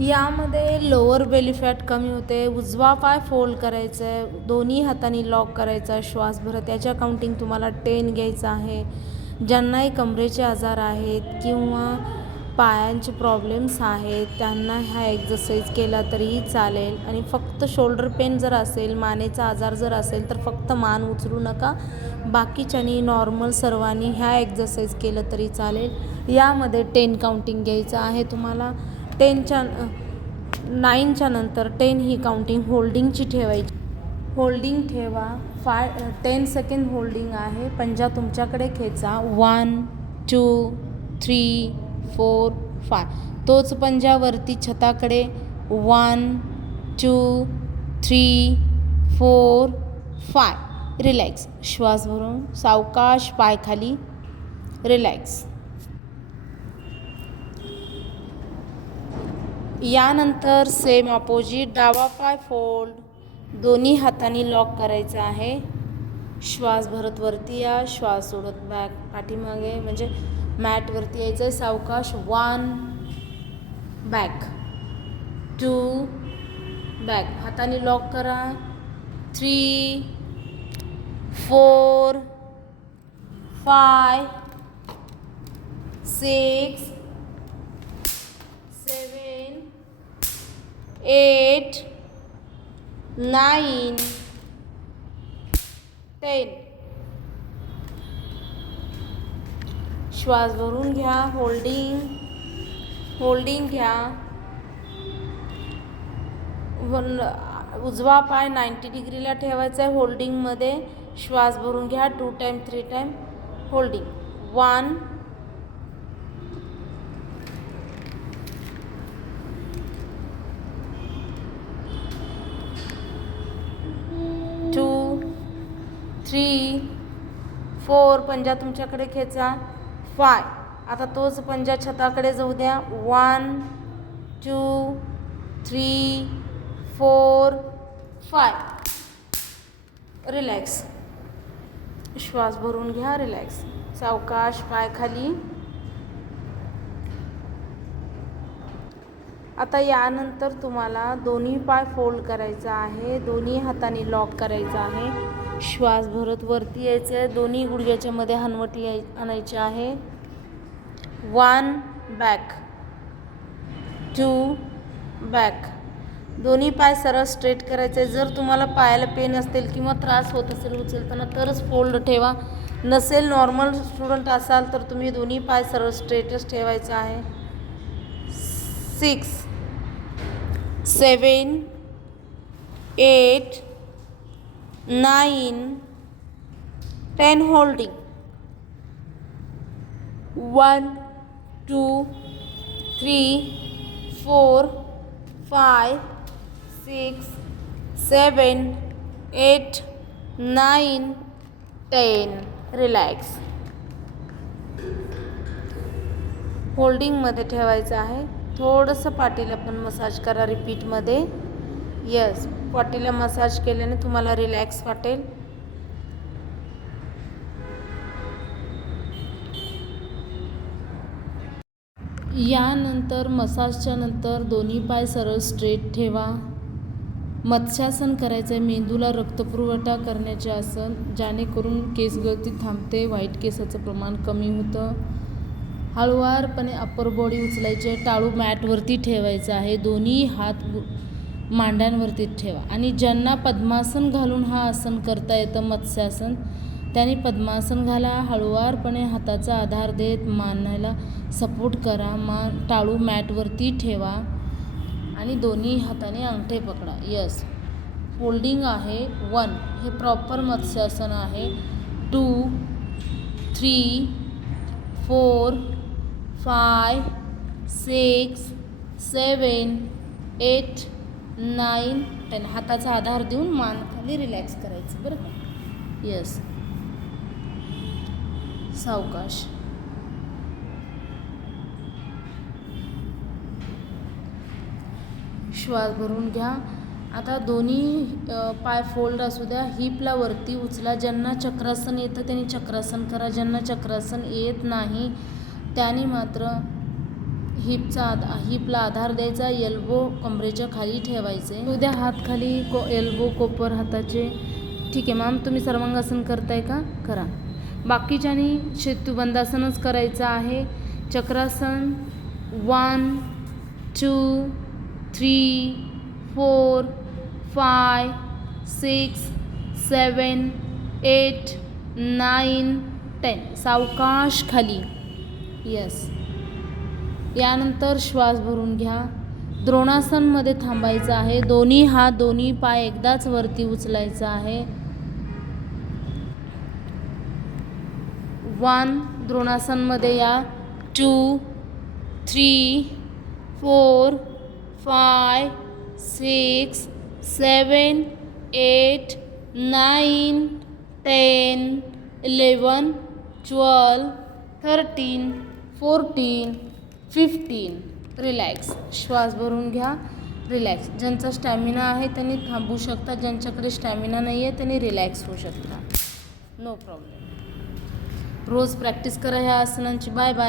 यामध्ये lower belly fat कमी होते उजवा पाय फोल्ड करायचा आहे दोन्ही हाताने लॉक करायचा आहे श्वास भरत त्याच्या काउंटिंग तुम्हाला टेन घ्यायचं आहे. ज्यांनाही कमरेचे आजार आहेत किंवा पायांचे प्रॉब्लेम्स आहेत त्यांना ह्या एक्झरसाईज केला तरीही चालेल. आणि फक्त शोल्डर पेन जर असेल मानेचा आजार जर असेल तर फक्त मान उचलू नका. बाकीच्यानी नॉर्मल सर्वांनी ह्या एक्झरसाईज केलं तरी चालेल. यामध्ये टेन काउंटिंग घ्यायचं आहे तुम्हाला. टेनच्या नाईनच्या नंतर टेन ही काउंटिंग होल्डिंगची ठेवायची. होल्डिंग ठेवा. फाय टेन सेकंड होल्डिंग आहे. पंजा तुमच्याकडे खेचा. One two three four five. तोच पंजावरती छताकडे. One two three four five. Relax. श्वास भरून सावकाश पाय खाली रिलॅक्स. यानंतर सेम अपोजिट डावा पाय फोल्ड दोन्ही हातांनी लॉक करायचा आहे. श्वास भरत वरती या श्वास सोडत बॅक पाठीमागे. म्हणजे मॅटवरती यायचं आहे सावकाश वन बॅक टू बॅक हाताने लॉक करा. Three four five six seven eight nine ten. श्वास भरून घ्या होल्डिंग होल्डिंग घ्या. वन उजवा पाय नाईंटी डिग्रीला ठेवायचा आहे होल्डिंगमध्ये. श्वास भरून घ्या two time three time holding one three four पंजा तुमच्याकडे खेचा. फाय आता तोच पंजा छताकडे जाऊ द्या. One two three four five relax श्वास भरून घ्या रिलॅक्स सावकाश पाय खाली. आता यानंतर तुम्हाला दोन्ही पाय फोल्ड करायचा आहे. दोन्ही हाताने लॉक करायचा आहे. श्वास भरत वरती यायचं आहे. दोन्ही गुडघ्याच्यामध्ये हनवटी याय आणायची आहे. वन बॅक टू बॅक दोन्ही पाय सरळ स्ट्रेट करायचे. जर तुम्हाला पायाला पेन असेल किंवा त्रास होत असेल उचलताना तरच फोल्ड ठेवा. नसेल नॉर्मल स्टुडंट असाल तर तुम्ही दोन्ही पाय सरळ स्ट्रेटच ठेवायचं आहे. Six seven eight nine ten holding. One two three four five six seven eight nine ten. Relax. होल्डिंगमध्ये ठेवायचं आहे. थोडंसं पाठीला पण मसाज करा रिपीटमध्ये. यस पाठीला मसाज केल्याने तुम्हाला रिलॅक्स वाटेल. यानंतर मसाजच्या नंतर दोन्ही पाय सरळ स्ट्रेट ठेवा. मत्स्यासन करायचं आहे मेंदूला रक्तपुरवठा करण्याचे आसन जेणेकरून केस गळती थांबते वाईट केसाचं प्रमाण कमी होतं. हळुवारपणे अप्पर बॉडी उचलायची आहे टाळू मॅटवरती ठेवायचं आहे. दोन्ही हात मांड्यांवरती ठेवा. आणि ज्यांना पद्मासन घालून हा आसन करता येतं मत्स्यासन त्याने पद्मासन घाला. हळुवारपणे हाताचा आधार देत मानाला सपोर्ट करा. मान टाळू मॅटवरती ठेवा. आणि दोन्ही हाताने अंगठे पकडा. यस होल्डिंग आहे. वन हे प्रॉपर मत्स्यासन आहे. Two three four five six seven eight nine ten हाताचा आधार देऊन मान खाली रिलॅक्स करायचं बरं का? येस सावकाश. श्वास भरून घ्या. आता दोन्ही पाय फोल्ड असू द्या. हिपला वरती उचला. ज्यांना चक्रासन येतं त्यांनी चक्रासन करा. ज्यांना चक्रासन येत नाही त्याने मात्र हिपचा आधार हिपला आधार द्यायचा एल्बो कमरेच्या खाली ठेवायचे. उद्या हात खाली को एल्बो कोपर हाताचे. ठीक आहे मॅम तुम्ही सर्वांगासन करताय का? करा. बाकीच्यानी शेतूबंदासनच करायचं आहे. चक्रासन one two three four five six seven eight nine ten. सावकाश खाली. यस यानंतर श्वास भरून घ्या. द्रोणासनमध्ये थांबायचं आहे. दोन्ही हात दोन्ही पाय एकदाच वरती उचलायचा आहे. वन द्रोणासनमध्ये या. Two three four five six seven eight nine ten eleven twelve thirteen fourteen fifteen. Relax. श्वास भरून घ्या. रिलॅक्स. ज्यांचा स्टॅमिना आहे त्यांनी थांबू शकता. ज्यांच्याकडे स्टॅमिना नाही आहे त्यांनी रिलॅक्स होऊ शकता. No problem. रोज प्रॅक्टिस करा ह्या आसनांची. Bye bye.